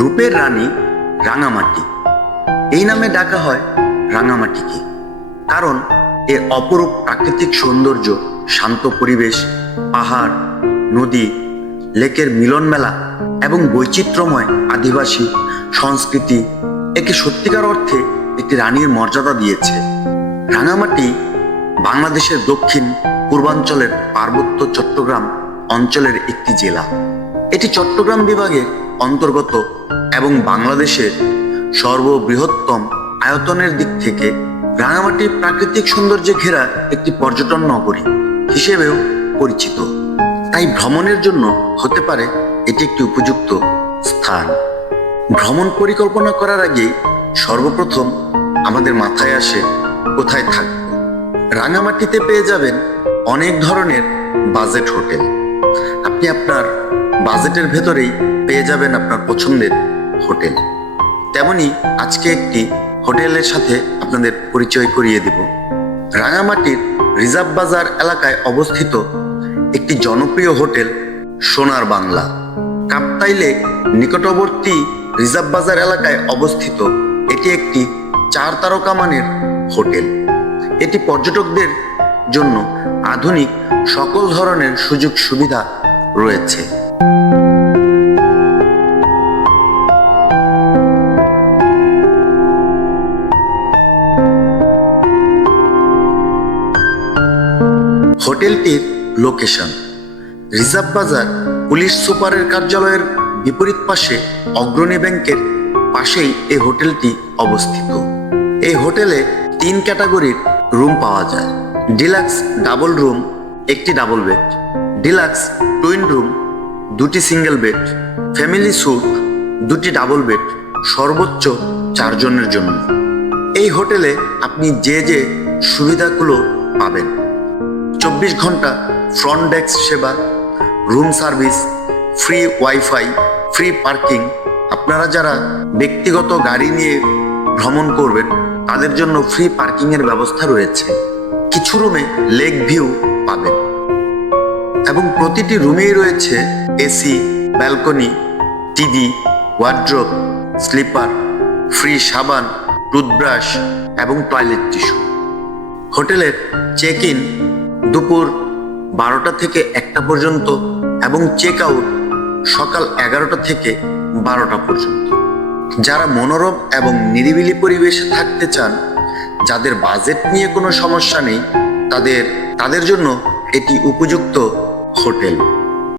রূপের রানী রাঙামাটি এই নামে ডাকা হয় রাঙামাটিকে, কারণ এর অপরূপ প্রাকৃতিক সৌন্দর্য, শান্ত পরিবেশ, পাহাড়, নদী, লেকের মিলন মেলা এবং বৈচিত্র্যময় আদিবাসী সংস্কৃতি একে সত্যিকার অর্থে একটি রানীর মর্যাদা দিয়েছে। রাঙামাটি বাংলাদেশের দক্ষিণ পূর্বাঞ্চলের পার্বত্য চট্টগ্রাম অঞ্চলের একটি জেলা। এটি চট্টগ্রাম বিভাগের অন্তর্গত এবং বাংলাদেশের সর্ববৃহত্তম আয়তনের দিক থেকে রাঙামাটি প্রাকৃতিক সৌন্দর্যে ঘেরা একটি পর্যটন নগরী হিসেবেও পরিচিত। তাই ভ্রমণের জন্য হতে পারে এটি একটি উপযুক্ত স্থান। ভ্রমণ পরিকল্পনা করার আগে সর্বপ্রথম আমাদের মাথায় আসে কোথায় থাকব। রাঙামাটিতে পেয়ে যাবেন অনেক ধরনের বাজেট হোটেল। আপনি আপনার বাজেটের ভেতরেই পেয়ে যাবেন আপনার পছন্দের হোটেল। তেমনি আজকে একটি হোটেলের সাথে আপনাদের পরিচয় করিয়ে দেব। রাঙামাটির রিজার্ভ বাজার এলাকায় অবস্থিত একটি জনপ্রিয় হোটেল সোনার বাংলা। কাপ্তাই লেক নিকটবর্তী রিজার্ভ বাজার এলাকায় অবস্থিত এটি একটি 4 তারকা মানের হোটেল। এটি পর্যটকদের জন্য আধুনিক সকল ধরনের সুযোগ সুবিধা রয়েছে। হোটেলটির লোকেশন রিজার্ভ বাজার পুলিশ সুপারের কার্যালয়ের বিপরীত পাশে অগ্রণী ব্যাংকের পাশেই এই হোটেলটি অবস্থিত। এই হোটেলে 3 ক্যাটাগরির রুম পাওয়া যায়। ডিলাক্স ডাবল রুম, একটি double bed; deluxe twin room, 2টি সিঙ্গেল বেড; ফ্যামিলি স্যুট, 2টি ডাবল বেড, সর্বোচ্চ 4 জনের জন্য। এই হোটেলে আপনি যে যে সুবিধাগুলো পাবেন: 24 ঘন্টা ফ্রন্ট ডেস্ক সেবা, room service, free wifi, free parking. আপনারা যারা ব্যক্তিগত গাড়ি নিয়ে ভ্রমণ করবেন তাদের জন্য ফ্রি পার্কিং এর ব্যবস্থা রয়েছে। কিছু রুমে লেক ভিউ পাবেন এবং প্রতিটি রুমেই রয়েছে AC, balcony, TV, wardrobe, slipper, free সাবান, টুথব্রাশ এবং টয়লেট টিস্যু। হোটেলের চেক ইন দুপুর 12টা থেকে 1টা পর্যন্ত এবং চেক আউট সকাল 11টা থেকে 12টা পর্যন্ত। যারা মনোরম এবং নিরিবিলি পরিবেশে থাকতে চান, যাদের বাজেট নিয়ে কোনো সমস্যা নেই, তাদের জন্য এটি উপযুক্ত হোটেল।